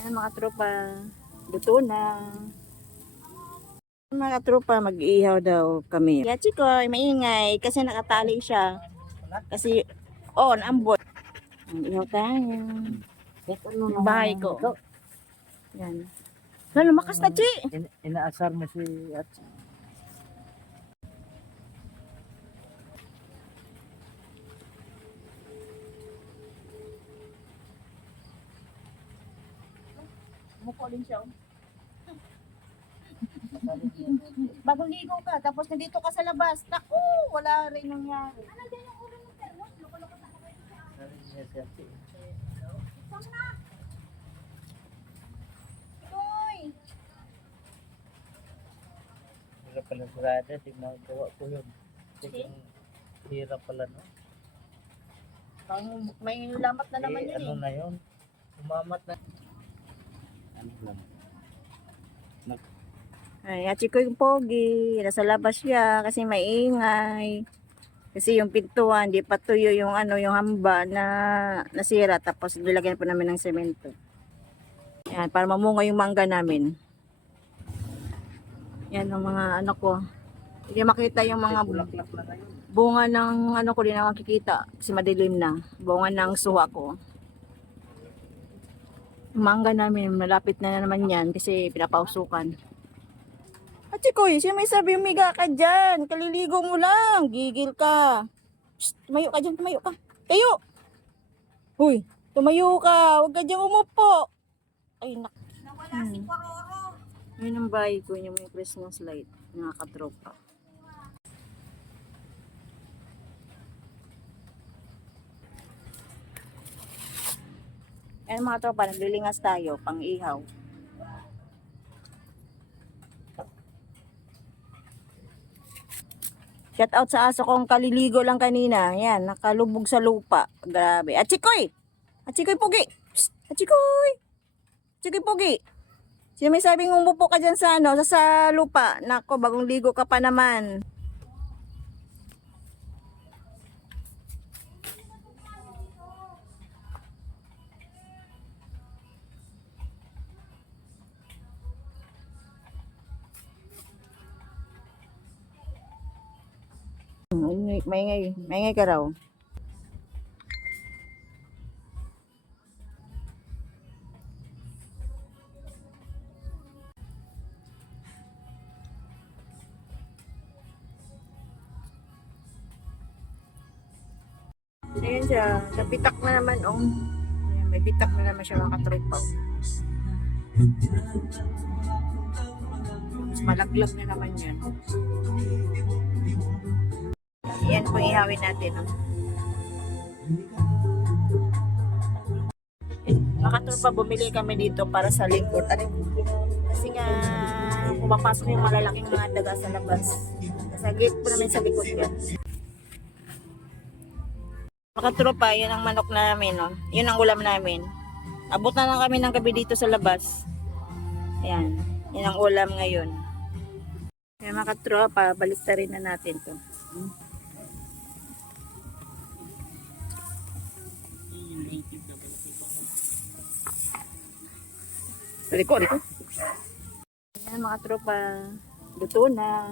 Yan mga tropa, luto na. Mga tropa, mag-iihaw daw kami. Yachi ko, maingay kasi nakatali siya. Kasi, naambot. Ihaw tayo. Bahay ko. Yan. Lumakas na, Chi! Inaasar mo si at Muko din siya. Bagong ligo ka, tapos nandito ka sa labas. Naku, wala rin nangyari. Ano din yung ulo ng termos? Loko-loko sa kayo siya. Isang na! Uy! hirap pala sarada, tignan gawa ko yun. Tignan, hirap pala no. May lamat na naman yun Ano na yun? Umamat na. Ano lang? Ay, at ko yung pogi. Nasa labas siya kasi maingay. Kasi yung pintuan, di pa tuyo yung yung hamba na nasira. Tapos nilagyan po namin ng semento. Yan, para mamunga yung mangga namin. Yan ang mga ko. Hindi makita yung mga bunga ng ko, di na makikita. Kasi madilim na. Bunga ng suha ko. Yung mangga namin, malapit na naman yan kasi pinapausukan. At Chikoy, siya may sabi, umiga ka dyan. Kaliligo mo lang. Gigil ka. Psst, tumayo ka dyan, tumayo ka. Tayo! Huy, tumayo ka. Huwag ka dyan umupo. Ay, nawala si Kororo. Yun ang bahay ko, yung may Christmas light. Mga katropa. Ayan mga tropa, naglilingas tayo, pang ihaw. Shout out sa aso kong kaliligo lang kanina. Yan, nakalubog sa lupa. Grabe. Achikoy! Achikoy Pugi! Psst! Achikoy! Achikoy Pugi! Sino may sabing umupo ka dyan sa sa lupa? Nako, bagong ligo ka pa naman. Maingay ka raw. Ayan siya, nabitak na naman Ayan, may bitak na naman siya mga katropa. Mas malaglag na naman yan. Yan po ihawin natin. Mga katropa, bumili kami dito para sa likod. Kasi nga, pumapasok yung malalaking mga daga sa labas. Sa gate po namin sa likod yan. Mga tropa, yun ang manok namin, Yun ang ulam namin. Abot na lang kami ng gabi dito sa labas. Ayan, yun ang ulam ngayon. Kaya mga tropa, balista rin na natin to. Riko. Ayan mga tropa, luto na.